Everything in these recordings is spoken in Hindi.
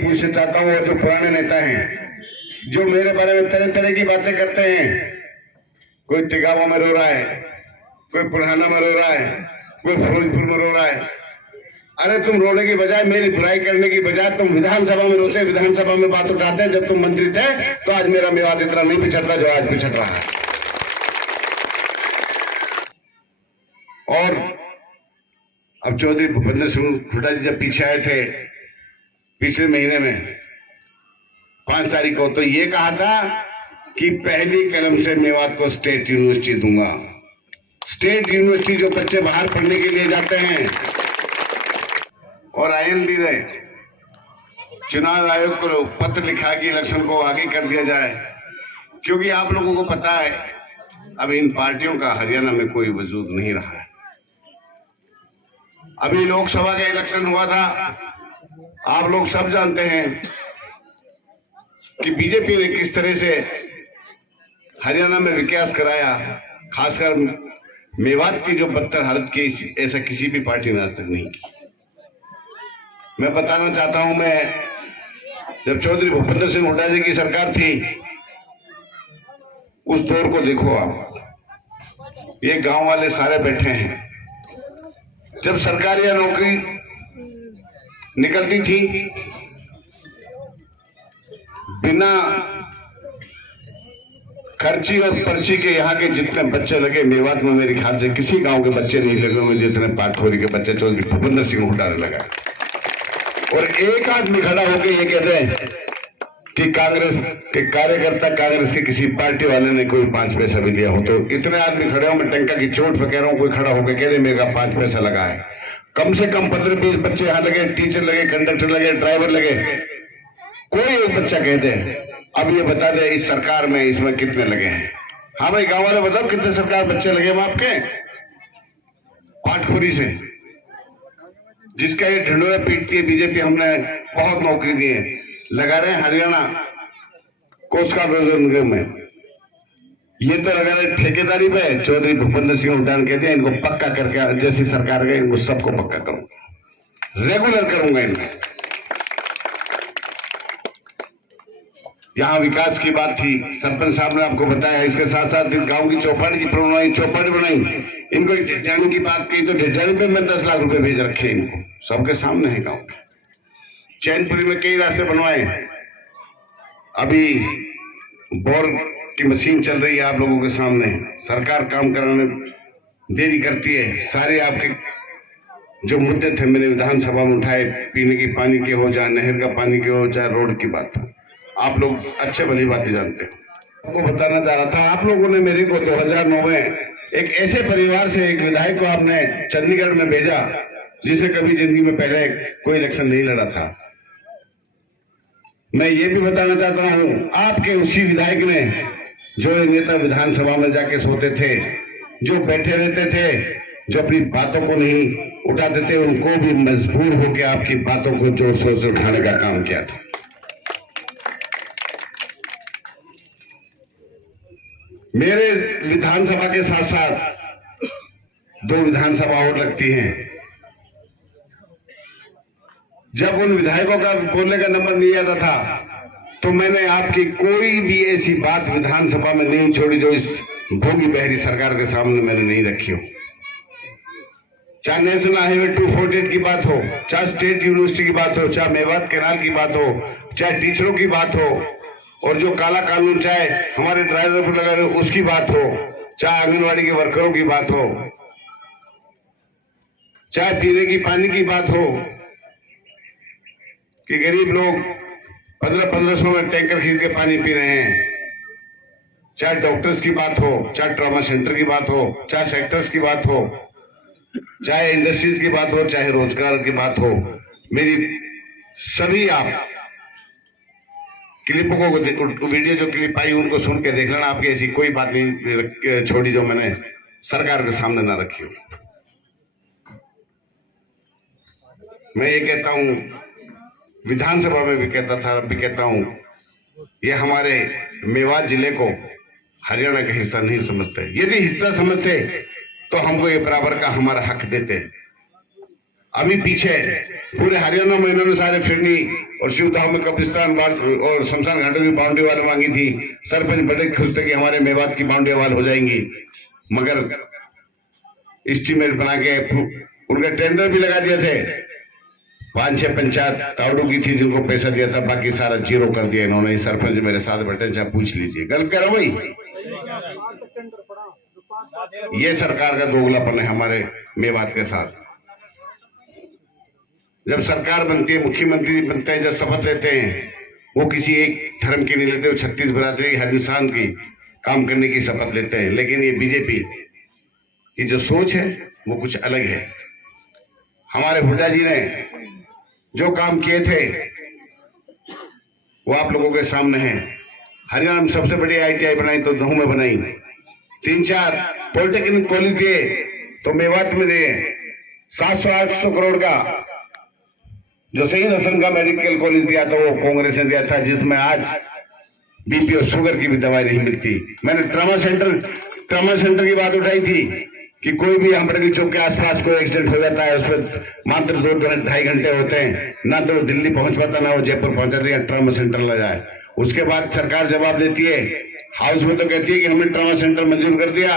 पूछना चाहता हूँ, जो पुराने नेता हैं जो मेरे बारे में तरह तरह की बातें करते हैं, कोई तिगावा में रो रहा है, कोई पुराना में रो रहा है, कोई फिरोजपुर में रो रहा है। अरे तुम रोने की बजाय, मेरी बुराई करने की बजाय तुम विधानसभा में रोते, विधानसभा में बात उठाते। जब तुम मंत्री थे तो आज मेरा मेवात इतना नहीं पिछड़ रहा जो आज पिछड़ रहा है। और अब चौधरी भूपेंद्र सिंह हुड्डा जी जब पीछे आए थे पिछले महीने में 5 तारीख को, तो ये कहा था कि पहली कलम से मेवात को स्टेट यूनिवर्सिटी दूंगा। स्टेट यूनिवर्सिटी जो बच्चे बाहर पढ़ने के लिए जाते हैं, और IND ने चुनाव आयोग को पत्र लिखा कि इलेक्शन को आगे कर दिया जाए, क्योंकि आप लोगों को पता है अब इन पार्टियों का हरियाणा में कोई वजूद नहीं रहा है। अभी लोकसभा का इलेक्शन हुआ था, आप लोग सब जानते हैं कि बीजेपी ने किस तरह से हरियाणा में विकास कराया, खासकर मेवात की जो बदतर हालत की ऐसा किसी भी पार्टी ने आज तक नहीं की। मैं बताना चाहता हूं, मैं जब चौधरी भूपेंद्र सिंह हुड्डा जी की सरकार थी उस दौर को देखो आप, ये गांव वाले सारे बैठे हैं। जब सरकारी या नौकरी निकलती थी बिना खर्ची और पर्ची के, यहाँ के जितने बच्चे लगे मेवात में मेरे ख्याल से किसी गांव के बच्चे नहीं लगे हुए जितने पाटखोरी के बच्चे चौधरी भूपेंद्र सिंह हुड्डा ने लगाए। और एक आदमी खड़ा होकर ये कहते हैं कि कांग्रेस के कार्यकर्ता, कांग्रेस के किसी पार्टी वाले ने कोई 5 पैसा भी दिया हो, तो इतने आदमी खड़े हो, मैं टंका की चोट पे कह रहा हूं, कोई खड़ा होकर कह दे मेरा 5 पैसा लगा है। कम से कम 15-20 बच्चे यहाँ लगे, टीचर लगे, कंडक्टर लगे, ड्राइवर लगे, कोई एक बच्चा कह दे अब ये बता दे इस सरकार में इसमें कितने लगे हैं। हाँ भाई गांव वाले बताओ कितने सरकार बच्चे लगे हम आपके पाटखोरी से, जिसका ये ढिंडोरा पीटती है बीजेपी। हमने बहुत नौकरी दी है, लगा रहे हैं हरियाणा कोस्ट गार्ड रोजगार में, ये तो लगा रहे ठेकेदारी पे। चौधरी भूपेंद्र सिंह हुड्डा ने कहते हैं इनको पक्का करके, जैसी सरकार गई इनको सबको पक्का करूंगा, रेगुलर करूंगा इनको। यहाँ विकास की बात थी, सरपंच साहब ने आपको बताया, इसके साथ साथ गांव की चौपाटी की चौपाटी बनाई, इनको ढेजानी की बात की तो ढेजानी पे मैंने 10 लाख रुपए भेज रखे इनको, सबके सामने है गांव के। चैनपुरी में कई रास्ते बनवाए, अभी बोर की मशीन चल रही है आप लोगों के सामने। सरकार काम कराने देरी करती है। सारे आपके जो मुद्दे थे मैंने विधानसभा में उठाए, पीने की पानी के हो, चाहे नहर का पानी के हो, चाहे रोड की बात हो, आप लोग अच्छे भली बातें जानते हो। आपको बताना चाह रहा था, आप लोगों ने मेरे को 2009 में एक ऐसे परिवार से एक विधायक को आपने चंडीगढ़ में भेजा जिसे कभी जिंदगी में पहले कोई इलेक्शन नहीं लड़ा था। मैं ये भी बताना चाहता हूं, आपके उसी विधायक ने, जो नेता विधानसभा में जाके सोते थे, जो बैठे रहते थे, जो अपनी बातों को नहीं उठाते थे, उनको भी मजबूर होकर आपकी बातों को जोर शोर से उठाने का काम किया था। मेरे विधानसभा के साथ साथ 2 विधानसभा और लगती हैं। जब उन विधायकों का बोलने का नंबर नहीं आता था तो मैंने आपकी कोई भी ऐसी बात विधानसभा में नहीं छोड़ी जो इस भोगी बहरी सरकार के सामने मैंने नहीं रखी हो। चाहे नेशनल हाईवे 248 की बात हो, चाहे स्टेट यूनिवर्सिटी की बात हो, चाहे मेवात कैनाल की बात हो, चाहे टीचरों की बात हो, और जो काला कानून चाहे हमारे ड्राइवर पर लगा उसकी बात हो, चाहे आंगनवाड़ी के वर्करों की बात हो, चाहे पीने की पानी की बात हो कि गरीब लोग 1500 में टैंकर खरीद के पानी पी रहे हैं, चाहे डॉक्टर्स की बात हो, चाहे ट्रॉमा सेंटर की बात हो, चाहे सेक्टर्स की बात हो, चाहे इंडस्ट्रीज की बात हो, चाहे रोजगार की बात हो, मेरी सभी आप क्लिपों को, वीडियो जो क्लिप आई उनको सुन के देख लेना। आपकी ऐसी कोई बात नहीं छोड़ी जो मैंने सरकार के सामने ना रखी हो। मैं ये कहता हूं, विधानसभा में भी कहता था, अब भी कहता हूं, ये हमारे मेवात जिले को हरियाणा का हिस्सा नहीं समझते। यदि हिस्सा समझते तो हमको ये बराबर का हमारा हक देते। अभी पीछे पूरे हरियाणा में इन्होंने सारे फिरनी और शिवधाम में कब्रिस्तान और शमशान घाटों की बाउंड्री वाल मांगी थी। सरपंच बड़े खुश थे कि हमारे मेवात की बाउंड्री वाल हो जाएंगी, मगर एस्टीमेट बना के उनके टेंडर भी लगा दिए थे। 5-6 पंचायत तावड़ू की थी जिनको पैसा दिया था, बाकी सारा जीरो कर दिया इन्होंने। सरपंच मेरे साथ बैठे, चाहे पूछ लीजिए, गलत कह रहा भाई। ये सरकार का दोगलापन है हमारे मेवात के साथ। जब सरकार बनती है, मुख्यमंत्री बनते हैं, जब शपथ लेते हैं, वो किसी एक धर्म की नहीं लेते, वो 36 बिरादरी हर इंसान की काम करने की शपथ लेते हैं। लेकिन ये बीजेपी की जो सोच है वो कुछ अलग है। हमारे हुड्डा जी ने जो काम किए थे वो आप लोगों के सामने है। हरियाणा में सबसे बड़ी ITI बनाई तो दहू में बनाई, 3-4 पॉलिटेक्निक कॉलेज दिए तो मेवात में दिए। 700-800 करोड़ का जो शहीद हसन का मेडिकल कॉलेज दिया था वो कांग्रेस ने दिया था, जिसमें आज BP और शुगर की भी दवाई नहीं मिलती। मैंने ट्रामा सेंटर की बात उठाई थी कि कोई भी अम्बेडकर चौक के आसपास कोई एक्सीडेंट हो जाता है, उसमें मात्र 2-2.5 घंटे होते हैं, ना तो वो दिल्ली पहुंच पाता ना वो जयपुर पहुंचाता है, ट्रामा सेंटर ले जाए। उसके बाद सरकार जवाब देती है, हाउस में तो कहती है कि हमने ट्रामा सेंटर मंजूर कर दिया,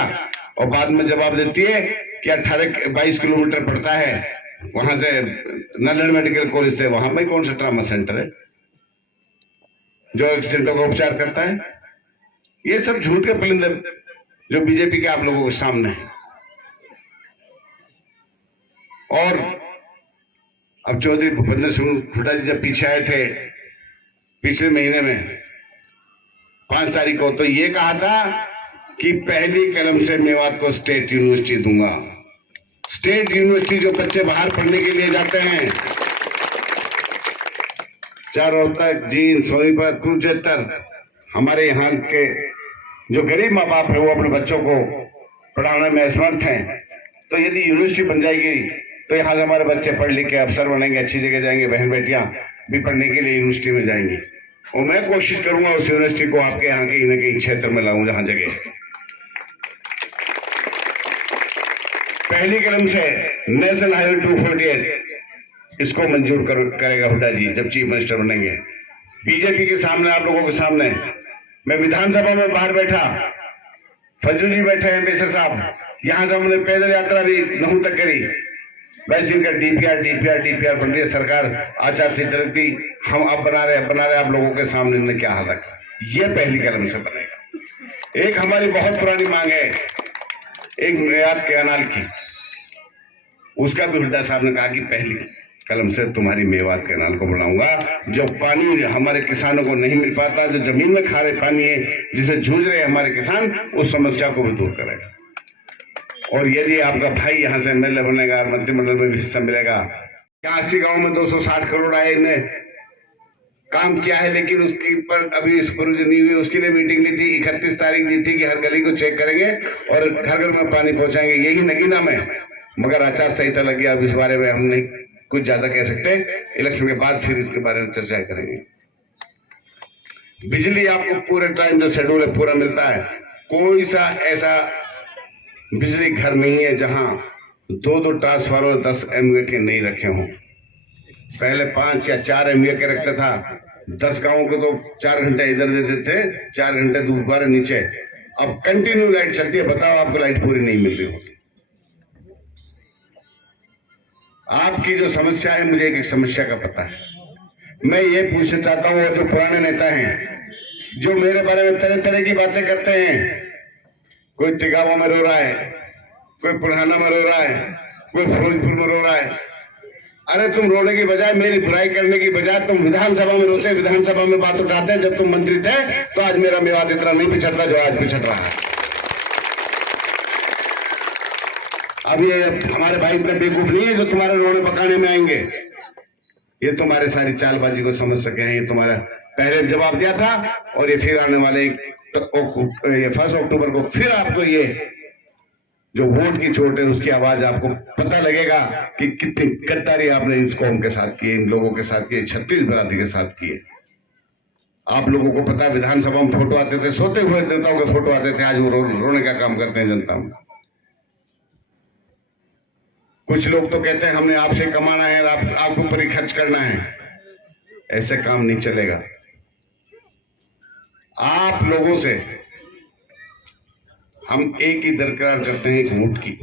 और बाद में जवाब देती है कि 18-22 किलोमीटर पड़ता है वहां से नालंदा मेडिकल कॉलेज से, वहां में कौन सा ट्रामा सेंटर है जो एक्सीडेंटों का उपचार करता है। ये सब झूठ के परिंदे जो बीजेपी के आप लोगों के सामने है। और अब चौधरी भूपेंद्र सिंह हुड्डा जी जब पीछे आए थे पिछले महीने में 5 तारीख को, तो ये कहा था कि पहली कलम से मेवात को स्टेट यूनिवर्सिटी दूंगा। स्टेट यूनिवर्सिटी जो बच्चे बाहर पढ़ने के लिए जाते हैं, चारों तक, जींद, सोनीपत, कुरुक्षेत्र, हमारे यहाँ के जो गरीब माँ बाप है वो अपने बच्चों को पढ़ाने में असमर्थ हैं, तो यदि यूनिवर्सिटी बन जाएगी तो यहाँ से हमारे बच्चे पढ़ लिख के अफसर बनेंगे, अच्छी जगह जाएंगे, बहन बेटियां भी पढ़ने के लिए यूनिवर्सिटी में जाएंगी। और मैं कोशिश करूंगा उस यूनिवर्सिटी को आपके यहाँ कहीं ना कहीं क्षेत्र में लाऊं जहां जगह है। पहली कलम से नेशनल हाईवे 248 इसको मंजूर करेगा हुड्डा जी जब चीफ मिनिस्टर बनेंगे। बीजेपी के सामने, आप लोगों के सामने, मैं विधानसभा में बाहर बैठा, फजलू जी बैठे हैं, बेसर साहब, यहां से हमने पैदल यात्रा भी नहू तक करी। वैसे इनका डीपीआर बन रही है, सरकार आचार संहिता रखती, हम अब बना रहे आप लोगों के सामने ने क्या हाल रखा। ये पहली कलम से बनेगा। एक हमारी बहुत पुरानी मांग है, एक मेवात कैनाल की, उसका भी हुड्डा साहब ने कहा कि पहली कलम से तुम्हारी मेवात कैनाल को बनाऊंगा। जो पानी हमारे किसानों को नहीं मिल पाता, जो जमीन में खारे पानी है जिसे जूझ रहे हमारे किसान, उस समस्या को भी दूर करेगा। और यदि आपका भाई यहाँ से MLA बनेगा, मंत्रिमंडल में भी हिस्सा मिलेगा। 80 गाँव में 260 करोड़ आए, इन्हें काम किया है, लेकिन उसके ऊपर अभी स्क्रूटनी नहीं हुई। उसके लिए मीटिंग ली थी, 31 तारीख दी थी कि हर गली को चेक करेंगे और घर घर में पानी पहुंचाएंगे, यही नगीना में। मगर आचार संहिता लग गया, अब इस बारे में हम नहीं कुछ ज्यादा कह सकते। इलेक्शन के बाद फिर इसके बारे में चर्चा करेंगे। बिजली आपको पूरे टाइम जो शेड्यूल है पूरा मिलता है। कोई सा ऐसा बिजली घर नहीं है जहां 2-2 ट्रांसफार्मर 10 MVA के नहीं रखे हों। पहले 5 या 4 MVA के रखता था, 10 गांवों को तो 4 घंटे इधर देते थे, 4 घंटे दोबारा नीचे। अब कंटिन्यू लाइट चलती है। बताओ आपको लाइट पूरी नहीं मिल रही होती। आपकी जो समस्या है, मुझे एक समस्या का पता है। मैं ये पूछना चाहता हूँ, जो पुराने नेता हैं जो मेरे बारे में तरह तरह की बातें करते हैं, कोई तिगावा में रो रहा है, कोई पुराना में रो रहा है, कोई फिरोजपुर में रो रहा है। अरे तुम रोने की बजाय, मेरी बुराई करने की बजाय तुम विधानसभा में रोते, विधानसभा में बात उठाते। जब तुम मंत्री थे तो आज मेरा मेवात इतना नहीं पिछड़ता जो आज पिछड़ रहा है। अब ये हमारे भाई इतने बेवकूफ नहीं है जो तुम्हारे रोने पकाने में आएंगे। ये तुम्हारे सारी चालबाजी को समझ सके हैं। ये तुम्हारा पहले जवाब दिया था और ये फिर आने वाले 1 अक्टूबर को फिर आपको ये जो वोट की चोट है उसकी आवाज आपको पता लगेगा कि कितनी गद्दारी आपने इस कौम के साथ की, इन लोगों के साथ की, 36 बरादरी के साथ की है। आप लोगों को पता, विधानसभा में फोटो आते थे, सोते हुए नेताओं के फोटो आते थे, आज वो रोने का काम करते हैं जनता में। कुछ लोग तो कहते हैं हमने आपसे कमाना है, आपके ऊपर ही खर्च करना है। ऐसे काम नहीं चलेगा। आप लोगों से हम एक ही दरकार करते हैं, एक वोट की,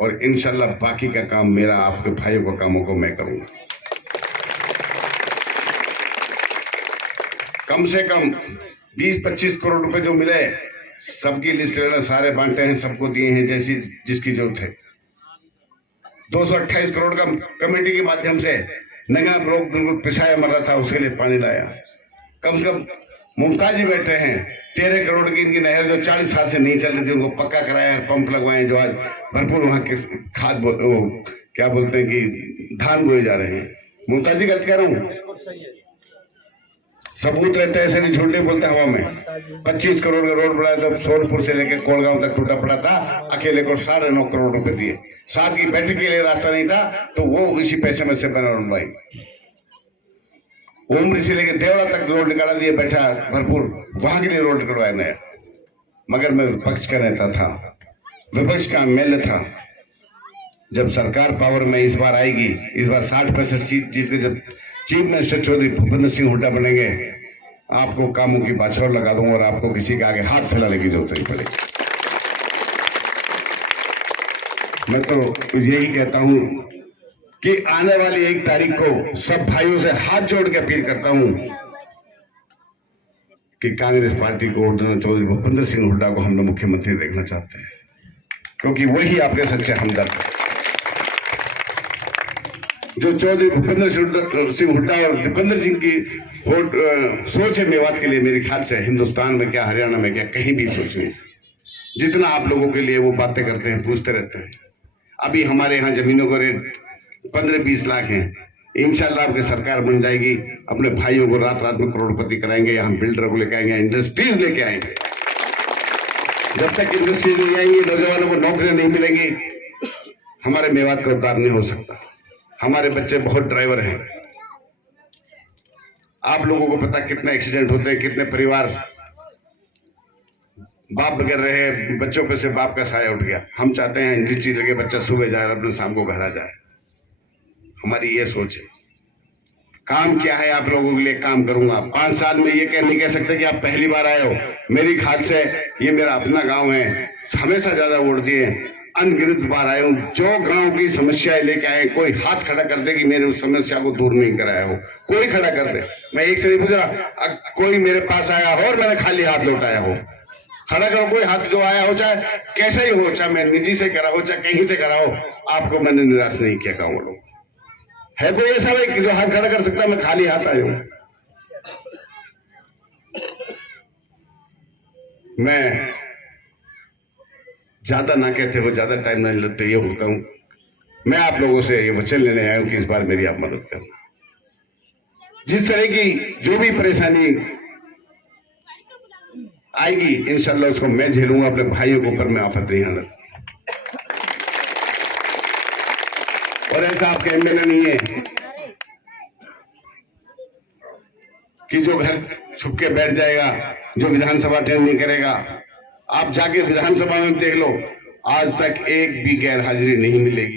और इंशाल्लाह बाकी का काम मेरा, आपके भाइयों के कामों को मैं करूंगा। कम से कम 20-25 करोड़ रुपए जो मिले, सबकी लिस्ट लेना, सारे बांटे हैं, सबको दिए हैं जैसी जिसकी जरूरत है। 228 करोड़ का कमेटी के माध्यम से नंगा लोग बिल्कुल पिसाया मर रहा था, उसके लिए पानी लाया। कम से कम मुमताज जी बैठे हैं, 13 करोड़ की इनकी नहर जो 40 साल से नहीं चल रही थी, उनको पक्का कराया, पंप लगवाए, जो आज भरपूर वहां के खाद क्या बोलते हैं कि धान बोए जा रहे हैं। मुमताज जी गलत कह रहा हूँ? सबूत रहते हैं, ऐसे नहीं झूठे बोलते हवा में। 25 करोड़ का रोड बनाया था, सोनपुर से लेकर कोलगांव तक टूटा पड़ा था, अकेले को 9.5 करोड़ रुपए दिए। साथ की बैठक के लिए रास्ता नहीं था तो वो इसी पैसे में से बनवाई। उमरी से लेकर देवड़ा तक रोड निकाला दिए, बैठा भरपूर, वहां के लिए रोड निकलवाया नया। मगर मैं विपक्ष का नेता था, विपक्ष का एमएलए था। जब सरकार पावर में इस बार आएगी, इस बार 60-65 सीट जीत के जब चीफ मिनिस्टर चौधरी भूपेंद्र सिंह हुड्डा बनेंगे, आपको कामों की बाछड़ लगा दूंगा और आपको किसी के आगे हाथ फैलाने की जरूरत नहीं पड़ेगी। मैं तो यही कहता हूं कि आने वाली 1 तारीख को सब भाइयों से हाथ जोड़ के अपील करता हूं कि कांग्रेस पार्टी को, चौधरी भूपेंद्र सिंह हुड्डा को हम लोग मुख्यमंत्री देखना चाहते हैं, क्योंकि वही आपके सच्चे हमदर्द है। जो चौधरी भूपेंद्र सिंह हुड्डा और दीपेंद्र सिंह की सोच है मेवात के लिए, मेरे ख्याल से हिंदुस्तान में क्या, हरियाणा में क्या, कहीं भी सोच नहीं। जितना आप लोगों के लिए वो बातें करते हैं, पूछते रहते हैं। अभी हमारे यहाँ जमीनों का रेट 15-20 लाख है। इंशाल्लाह आपकी सरकार बन जाएगी, अपने भाइयों को रात रात में करोड़पति कराएंगे। यहाँ बिल्डर को लेके आएंगे, इंडस्ट्रीज लेके आएंगे। जब तक इंडस्ट्रीज नहीं आएंगी, नौजवानों को नौकरियां नहीं मिलेंगी, हमारे मेवात का उद्धार नहीं हो सकता। हमारे बच्चे बहुत ड्राइवर हैं। आप लोगों को पता कितने एक्सीडेंट होते हैं, कितने परिवार बाप बगैर रहे, बच्चों पे से बाप का साया उठ गया। हम चाहते हैं इंडस्ट्री लगे, बच्चा सुबह जाए और अपने शाम को घर आ जाए। हमारी ये सोच है। काम क्या है, आप लोगों के लिए काम करूंगा। 5 साल में ये नहीं कह सकते कि आप पहली बार आए हो। मेरी ख्याल से ये मेरा अपना गांव है, हमेशा ज्यादा वोट दिए, अनगिनत बार आए हूँ। जो गांव की समस्याएं लेके आए, कोई हाथ खड़ा कर दे कि मैंने उस समस्या को दूर नहीं कराया हो, कोई खड़ा कर दे। मैं एक से नहीं पूछ रहा, कोई मेरे पास आया हो और मैंने खाली हाथ लौटाया हो, खड़ा करो। कोई हाथ जो आया हो, चाहे कैसा ही हो, चाहे मैं निजी से करा हो, चाहे कहीं से करा हो, आपको मैंने निराश नहीं किया। गाँव वालों है कोई ऐसा भाई जो हाथ खड़ा कर सकता? मैं खाली हाथ आया हूं। मैं ज्यादा ना कहते हो, ज्यादा टाइम नहीं लगते, ये होता हूं। मैं आप लोगों से ये वचन लेने आया हूं कि इस बार मेरी आप मदद करना। जिस तरह की जो भी परेशानी आएगी, इंशाल्लाह उसको मैं झेलूंगा। अपने भाइयों के ऊपर मैं आफत नहीं आना। और ऐसा आपके एमएलए नहीं है कि जो घर छुप के बैठ जाएगा, जो विधानसभा अटेंड नहीं करेगा। आप जाके विधानसभा में देख लो, आज तक एक भी गैर हाजिरी नहीं मिलेगी।